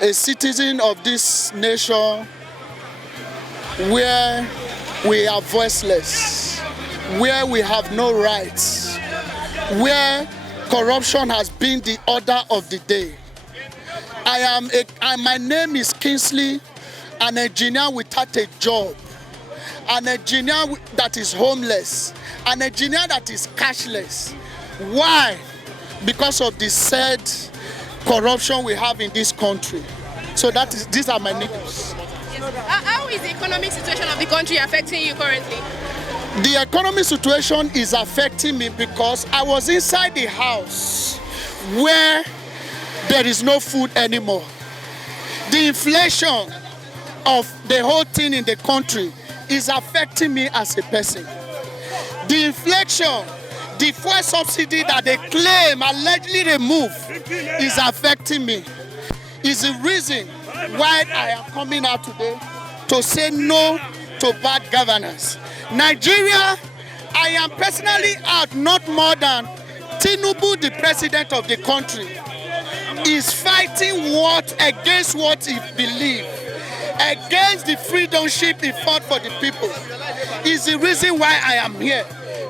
a citizen of this nation where we are voiceless, where we have no rights, where corruption has been the order of the day. My name is Kingsley, an engineer without a job, an engineer that is homeless, an engineer that is cashless. Why? Because of the said corruption we have in this country. So these are my nicknames. How is the economic situation of the country affecting you currently? The economic situation is affecting me because I was inside the house where there is no food anymore. The inflation of the whole thing in the country is affecting me as a person. The inflation, the fuel subsidy that they claim allegedly removed is affecting me. Is the reason why I am coming out today to say no to bad governance. Nigeria, I am personally out not more than Tinubu, the president of the country, is fighting against what he believes, against the freedomship he fought for the people. Is the reason why I am here.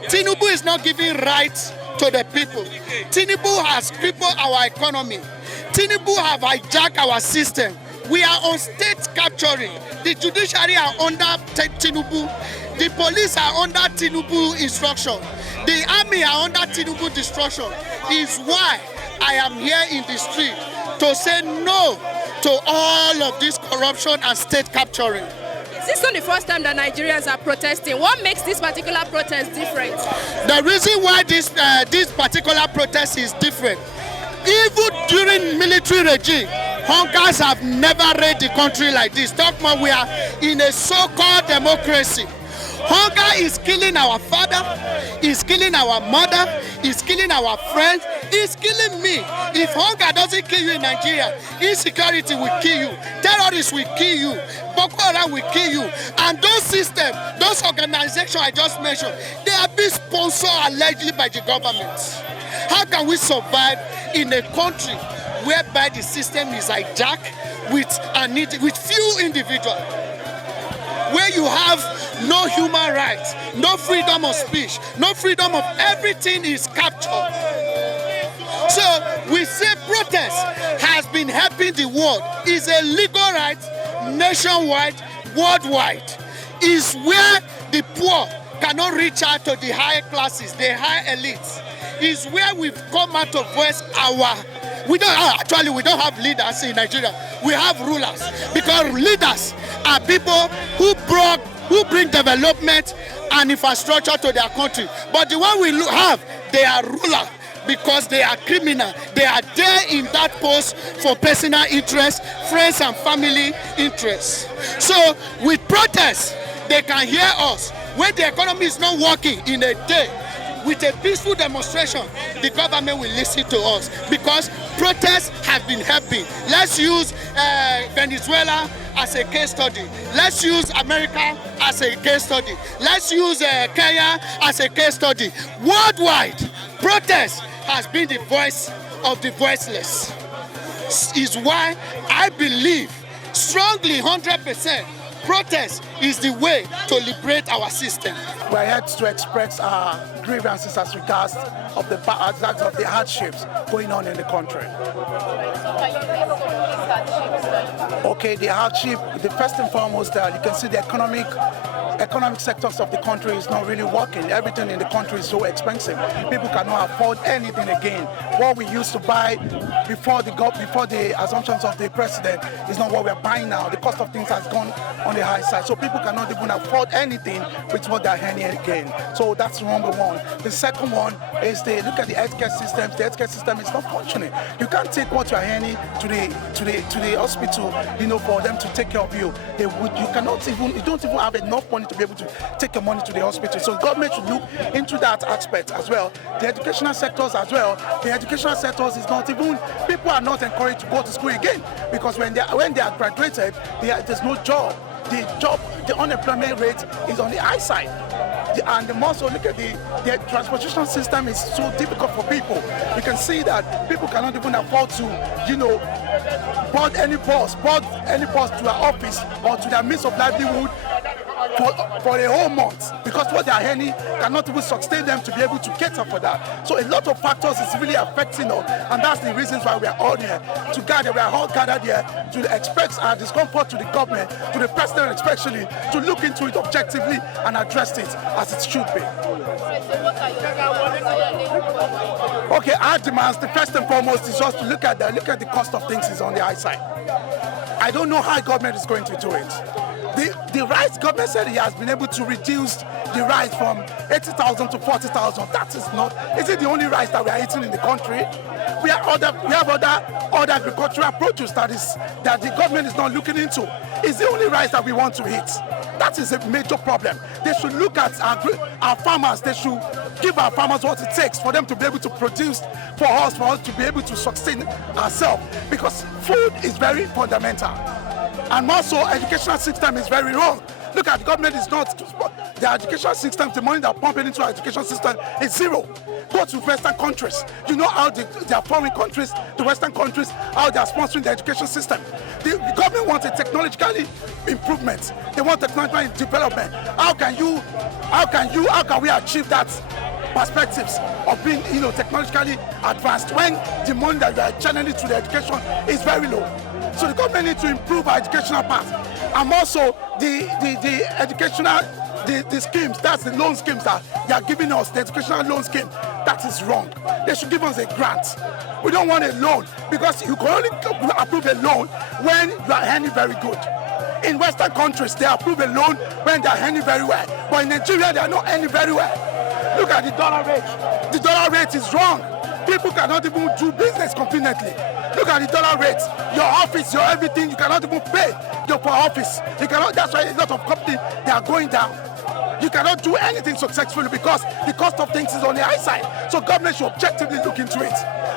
Tinubu is not giving rights to the people. Tinubu has crippled our economy. Tinubu have hijacked our system. We are on state capturing. The judiciary are under Tinubu. The police are under Tinubu instruction. The army are under Tinubu instruction. Is why I am here in the street to say no to all of this corruption and state capturing. Is this not the first time that Nigerians are protesting? What makes this particular protest different? The reason why this particular protest is different, even during military regime, hungers have never raided the country like this. Talk more, we are in a so-called democracy. Hunger is killing our father, is killing our mother, is killing our friends, is killing me. If hunger doesn't kill you in Nigeria, insecurity will kill you, terrorists will kill you, Boko Haram will kill you. And those systems, those organizations I just mentioned, they are being sponsored allegedly by the government. How can we survive in a country whereby the system is hijacked with few individuals, where you have no human rights, no freedom of speech, no freedom of everything is captured? So we say protest has been helping the world. It's a legal right, nationwide, worldwide. Is where the poor cannot reach out to the higher classes, the high elites. Is where we've come out to voice our. We don't have leaders in Nigeria. We have rulers, because leaders are people who bring development and infrastructure to their country. But the one we have, they are rulers because they are criminal. They are there in that post for personal interest, friends and family interests. So with protest, they can hear us. When the economy is not working in a day, with a peaceful demonstration, the government will listen to us, because protests have been helping. Let's use Venezuela as a case study. Let's use America as a case study. Let's use Kenya as a case study. Worldwide, protest has been the voice of the voiceless. Is why I believe strongly 100% protest is the way to liberate our system. We are here to express our grievances as regards of the hardships going on in the country. Okay, the hardship, the first and foremost, you can see the economic sectors of the country is not really working. Everything in the country is so expensive. People cannot afford anything again. What we used to buy before the assumptions of the president is not what we're buying now. The cost of things has gone on the high side. So people cannot even afford anything with what they're earning again. So that's number one. The second one is look at the healthcare systems. The healthcare system is not functioning. You can't take what you're earning to the hospital, for them to take care of you. You don't even have enough money to be able to take your money to the hospital. So government should look into that aspect as well. The educational sectors as well. The educational sectors is not even, people are not encouraged to go to school again, because when they are graduated, there's no job. The unemployment rate is on the high side. And also look at the transportation system is so difficult for people. You can see that people cannot even afford to, board any bus to their office or to their means of livelihood for a whole month, because what they are earning cannot even sustain them to be able to cater for that. So a lot of factors is really affecting us, and that's the reasons why we are all here together. We are all gathered here to express our discomfort to the government, to the president especially, to look into it objectively and address it as it should be. Okay, our demands, the first and foremost is just to look at the cost of things is on the high side. I don't know how government is going to do it. The rice, government said he has been able to reduce the rice from 80,000 to 40,000. That is not, is it the only rice that we are eating in the country? We have other agricultural produce that the government is not looking into. It's the only rice that we want to eat. That is a major problem. They should look at our farmers. They should give our farmers what it takes for them to be able to produce for us to be able to sustain ourselves, because food is very fundamental. And also, educational system is very wrong. Look at the government is not, the educational system, the money they're pumping into our education system is zero. Go to Western countries. You know how their foreign countries, the Western countries, how they're sponsoring the education system. The government wants a technological improvement. They want technological development. How can we achieve that perspectives of being, technologically advanced when the money that we are channeling to the education is very low? So the government needs to improve our educational path, and also the educational the schemes, that's the loan schemes that they are giving us, the educational loan scheme. That is wrong. They should give us a grant. We don't want a loan, because you can only approve a loan when you are earning very good. In Western countries, they approve a loan when they are earning very well, but in Nigeria, they are not earning very well. Look at the dollar rate. The dollar rate is wrong. People cannot even do business confidently. Look at the dollar rate. Your office, your everything, you cannot even pay your per office. You cannot. That's why a lot of companies, they are going down. You cannot do anything successfully because the cost of things is on the high side. So government should objectively look into it.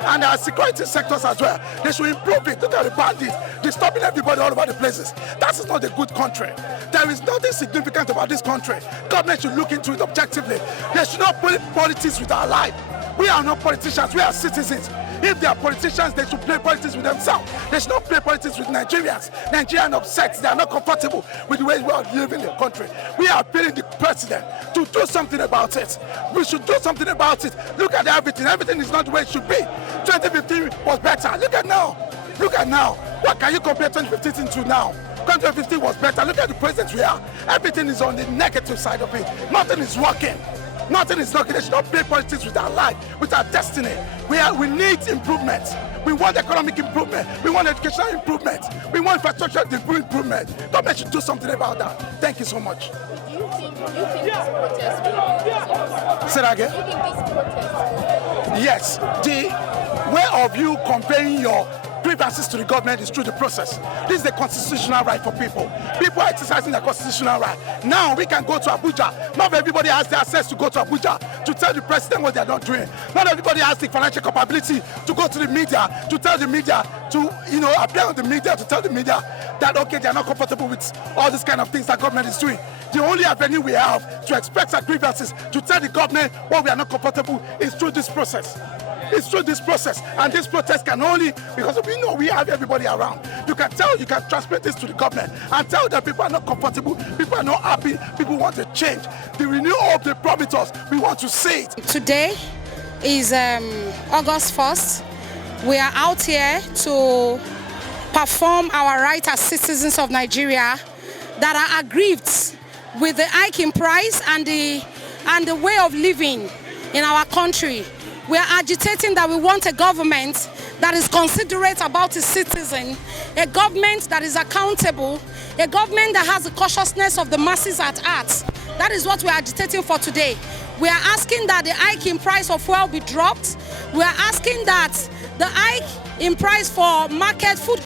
And our security sectors as well, they should improve it. Look at the bandits, they're stopping everybody all over the places. That is not a good country. There is nothing significant about this country. Government should look into it objectively. They should not play politics with our life. We are not politicians, we are citizens. If they are politicians, they should play politics with themselves. They should not play politics with Nigerians. Nigerians are upset. They are not comfortable with the way we are living in the country. We are appealing the president to do something about it. We should do something about it. Look at everything. Everything is not the way it should be. 2015 was better. Look at now. Look at now. What can you compare 2015 to now? 2015 was better. Look at the president we are. Everything is on the negative side of it. Nothing is working. Nothing is working. They should not play politics with our life, with our destiny. We need improvement. We want economic improvement. We want educational improvement. We want infrastructure improvement. Government should do something about that. Thank you so much. Do you think this protest will? Say that again? Do you think this protest? Yes. The way of you comparing your grievances to the government is through the process. This is the constitutional right for people. People are exercising their constitutional right. Now we can go to Abuja. Not everybody has the access to go to Abuja to tell the president what they are not doing. Not everybody has the financial capability to go to the media, to tell the media, to appear on the media, to tell the media that okay, they are not comfortable with all these kind of things that government is doing. The only avenue we have to express our grievances, to tell the government what we are not comfortable, is through this process. It's through this process, and this protest can only, because we know we have everybody around. You can transmit this to the government and tell them people are not comfortable, people are not happy, people want to change. The renewal of the promised us, we want to see it. Today is August 1st. We are out here to perform our right as citizens of Nigeria that are aggrieved with the hike in price and the way of living in our country. We are agitating that we want a government that is considerate about its citizen, a government that is accountable, a government that has the consciousness of the masses at heart. That is what we are agitating for today. We are asking that the hike in price of fuel be dropped. We are asking that the hike in price for market food